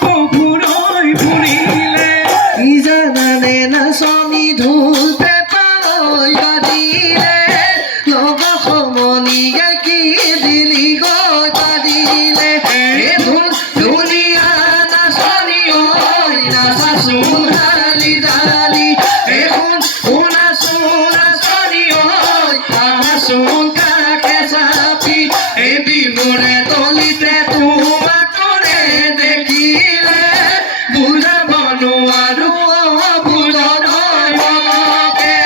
পুকুৰৈ ফুৰিলে কি জানানে নাচনি ধুতে পাই বাদিলে লগ সমনীয়ে কি দিলি গৈ বাদিলে ধুনীয়া নাচনি ঐ নাচাচোন হালি ডালি শুনাচোন নাচনি ঐ আহাচোন কাকে চাপি বিমুৰে তলিতে তোমাকৰে দেখিলে বুজাব নোৱাৰো বুজন মনকে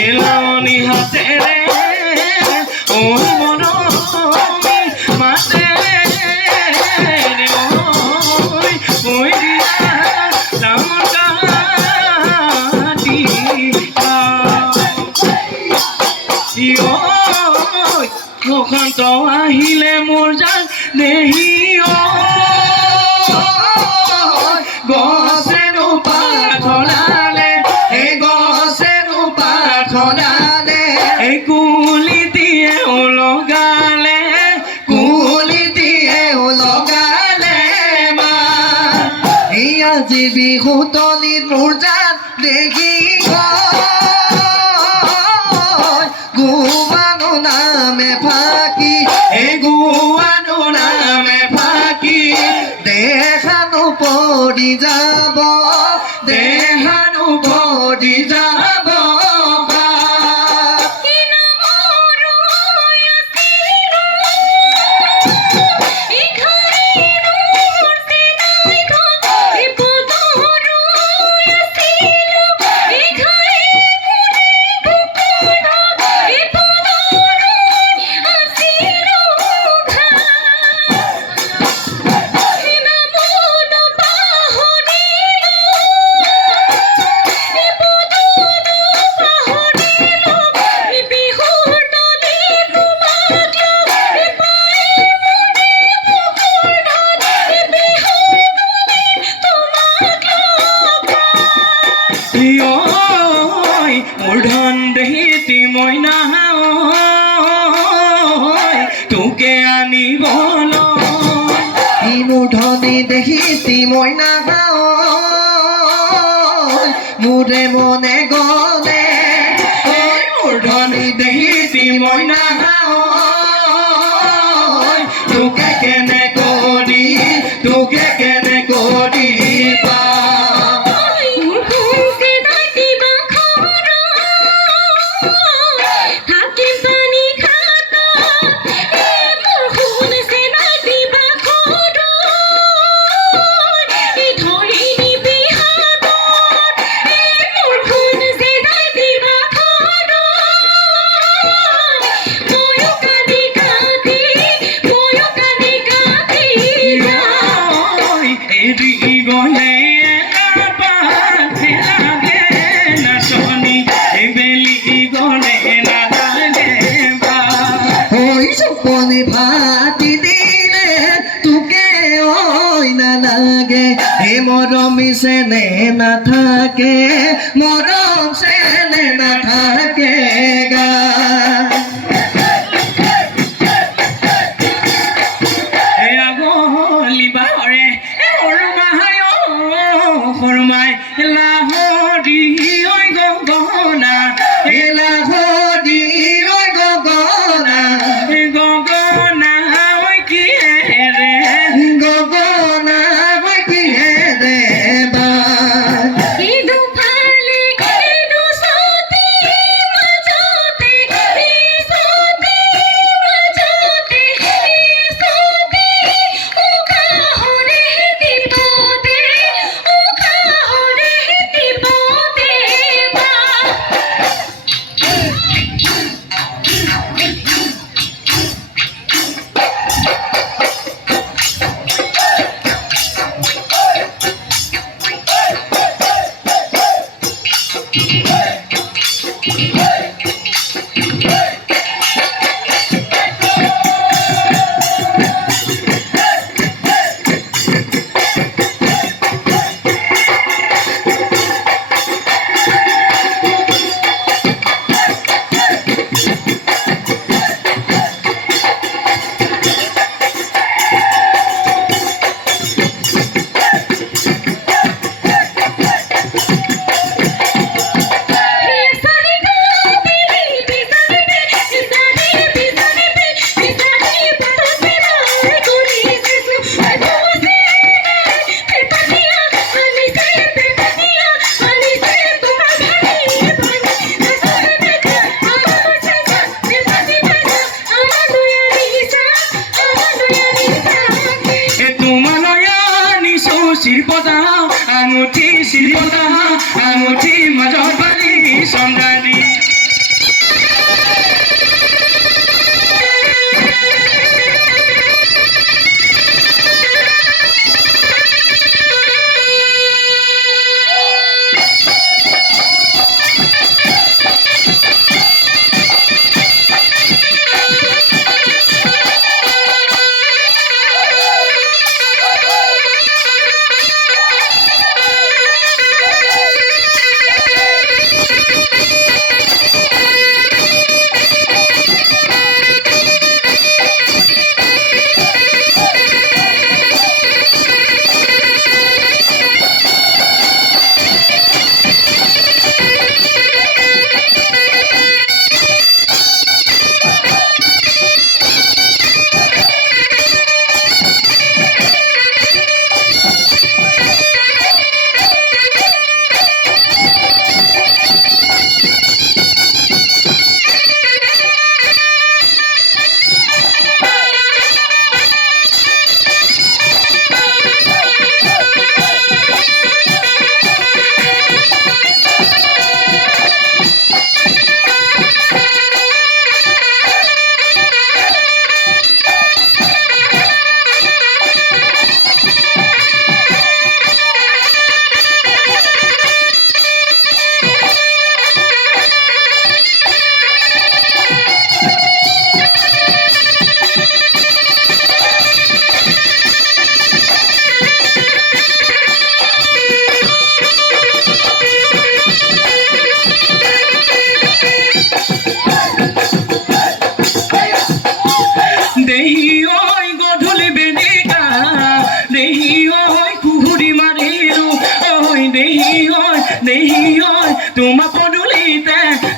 এলানি হাতেৰে ঐ মনমি মাতেৰে ঐ দিয়া ডাঙৰ কাটি বসন্ত আহিলে মোৰ জান দেহি গছেনো পাখনালে গছেনো পাখনালে কুলি দিয়ে লগালে কুলি দিয়ে লগালে মা আজি বিহু তলিত মোৰ জান দেখি গুৱানো নামে ফাঁকি গুৱানো নামে ফাঁকি দেখানো পৰি যাব দেখানো পৰি যাব মূৰ্ধন দেহিতি মইনা তোকে আনিবলৈ মূৰ্ধনি দেহিতি মইনা মোৰে মনে গলে মূৰ্ধনি দেহিতি মইনা তোকে কেনে কৰি পা এই মৰম চেনে নাথাকে মৰম চেনে নাথাকে গা শিল্পতা আঙুঠি মাজত বালি চন্দ্ৰাণী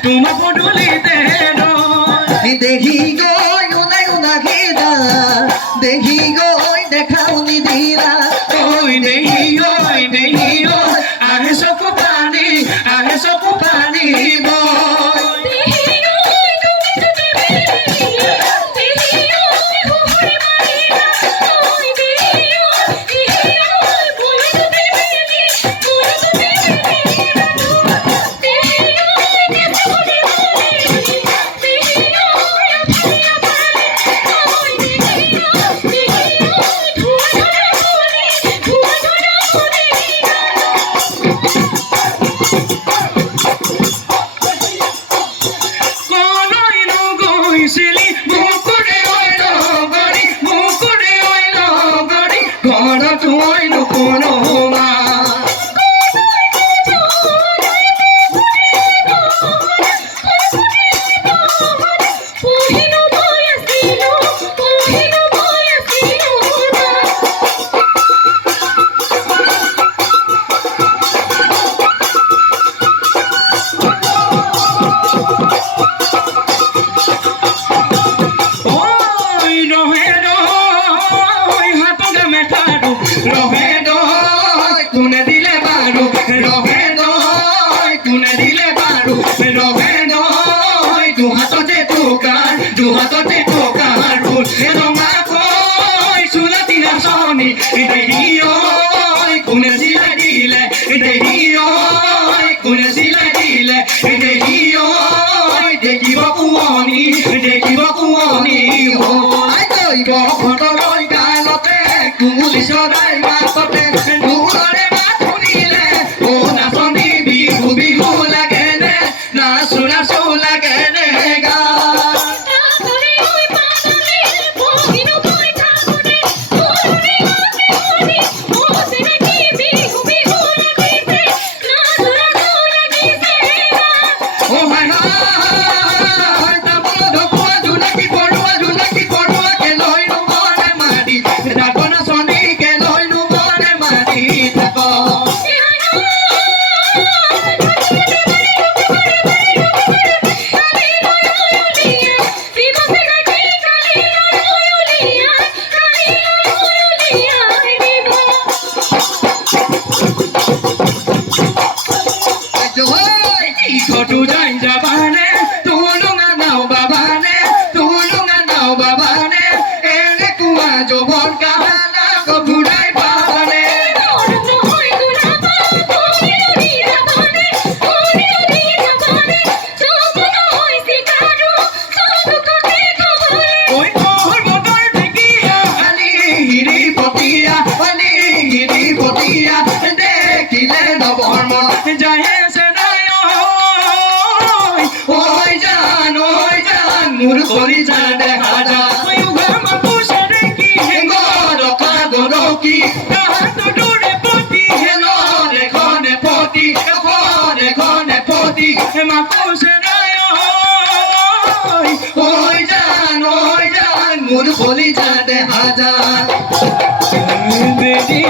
তোমা পদূলিতে দেখি গৈ ওলাই ওলাহিদা দেখি গৈ দেখাও নিদিৰা ঐ দেহি ঐ আহে চকু পানী ঘৰত মই নকৰো দেহি ঐ কোনে চিলাই দিলে দেহি ঐ কোনে চিলাই দিলে দেহি ঐ দেখিব কুঁৱনী আই দৈব ঘটলৈ গালতে কুলি চৰাই মাততে মূৰৰে মাত শুনিলে ও নাচনী বিহু বিহু লাগে নে নাচো নাচো লাগে নে গা ও হাই হাই তাপৰ ঢকুৱা জোনাকী পৰুৱা কে লৈ মনে মাৰি থাক নাচনী কে লৈ মনে মাৰি থাক ঘটু যাই যাবানে তুলুঙা নাও বাবানে এনে কুয়া যৌবন কাহানা ঘুরাই পাবানে ওই মোহর মোটর ঢেকিয়া আনি হিরি পতিয়া দেখিলে নবর মন যায় সে ওই জান মোর করি যা দেখা যা ওই উগামা পুষরে কি গরকা গরকি কাহাত দূরে পতি হেলো রেখনে পতি মা পুষরে ওই জান মোর করি যা দেখা যা বেটি